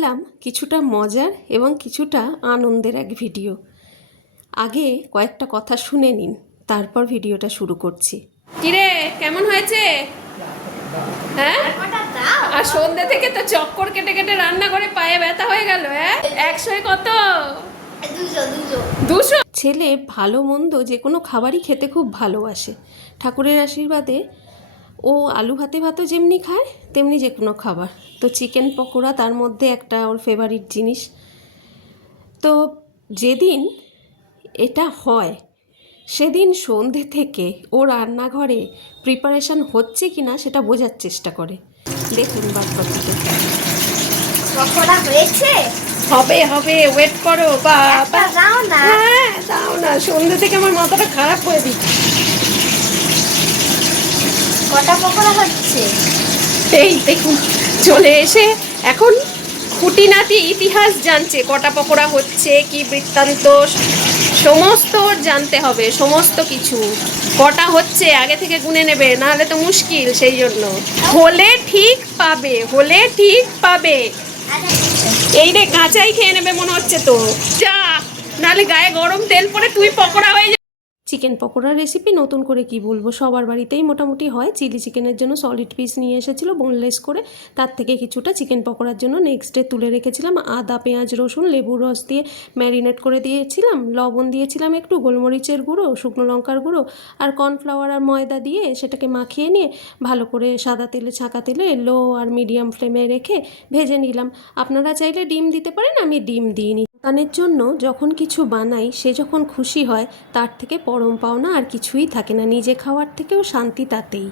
এলাম কিছুটা মজার এবং কিছুটা আনন্দের এক ভিডিও। আগে কয়েকটা কথা শুনে নিন, তারপর ভিডিওটা শুরু করছি। কিরে, কেমন হয়েছে? হ্যাঁ, আর সন্ধ্যে থেকে তো চক্কর কেটে কেটে রান্না করে পায়ে ব্যথা হয়ে গেল। হ্যাঁ, 100 কত? 200। ছেলে ভালো মন্দ যে কোনো খাবারই খেতে খুব ভালোবাসে। ঠাকুরের আশীর্বাদে ও আলু ভাতে ভাতও যেমনি খায় তেমনি যে কোনো খাবার। তো চিকেন পকোড়া তার মধ্যে একটা ওর ফেভারিট জিনিস। তো যেদিন এটা হয় সেদিন সন্ধে থেকে ও রান্নাঘরে প্রিপারেশন হচ্ছে কি না সেটা বোঝার চেষ্টা করে। দেখুন বাদ বাকিটা। পকোড়া হয়েছে? হবে হবে, ওয়েট করো। বাবা দাও না। হ্যাঁ দাও না, সন্ধে থেকে আমার মাথাটা খারাপ করে দিচ্ছে। কটা পকোড়া হচ্ছে? এই দেখুন চলে এসে এখন খুঁটিনাটি ইতিহাস জানছে, কটা পকোড়া হচ্ছে, কি বৃত্তান্ত সমস্ত ওর জানতে হবে, সমস্ত কিছু। কটা হচ্ছে আগে থেকে গুনে নেবে, নাহলে তো মুশকিল। সেই জন্য হলে ঠিক পাবে, হলে ঠিক পাবে। এই রে, কাঁচাই খেয়ে নেবে মনে হচ্ছে তো। যা, নাহলে গায়ে গরম তেল পরে তুই পকোড়া হয়ে যাবে। চিকেন পকোড়ার রেসিপি নতুন করে কি বলবো, সবার বাড়িতেই মোটামুটি হয়। চিলি চিকেনের জন্য সলিড পিস নিয়ে এসেছিলো বোনলেস করে, তার থেকে কিছুটা চিকেন পকোড়ার জন্য নেক্সট ডে তুলে রেখেছিলাম। আদা পেঁয়াজ রসুন লেবুর রস দিয়ে ম্যারিনেট করে দিয়েছিলাম, লবণ দিয়েছিলাম একটু, গোলমরিচের গুঁড়ো, শুকনো লঙ্কার গুঁড়ো আর কর্নফ্লাওয়ার আর ময়দা দিয়ে সেটাকে মাখিয়ে নিয়ে ভালো করে সাদা তেলে ছাঁকা তেলে লো আর মিডিয়াম ফ্লেমে রেখে ভেজে নিলাম। আপনারা চাইলে ডিম দিতে পারেন, আমি ডিম দিইনি। সন্তানের জন্য যখন কিছু বানাই সে যখন খুশি হয় তার থেকে পরম পাওনা আর কিছুই থাকে না, নিজে খাওয়ার থেকেও শান্তি তাতেই।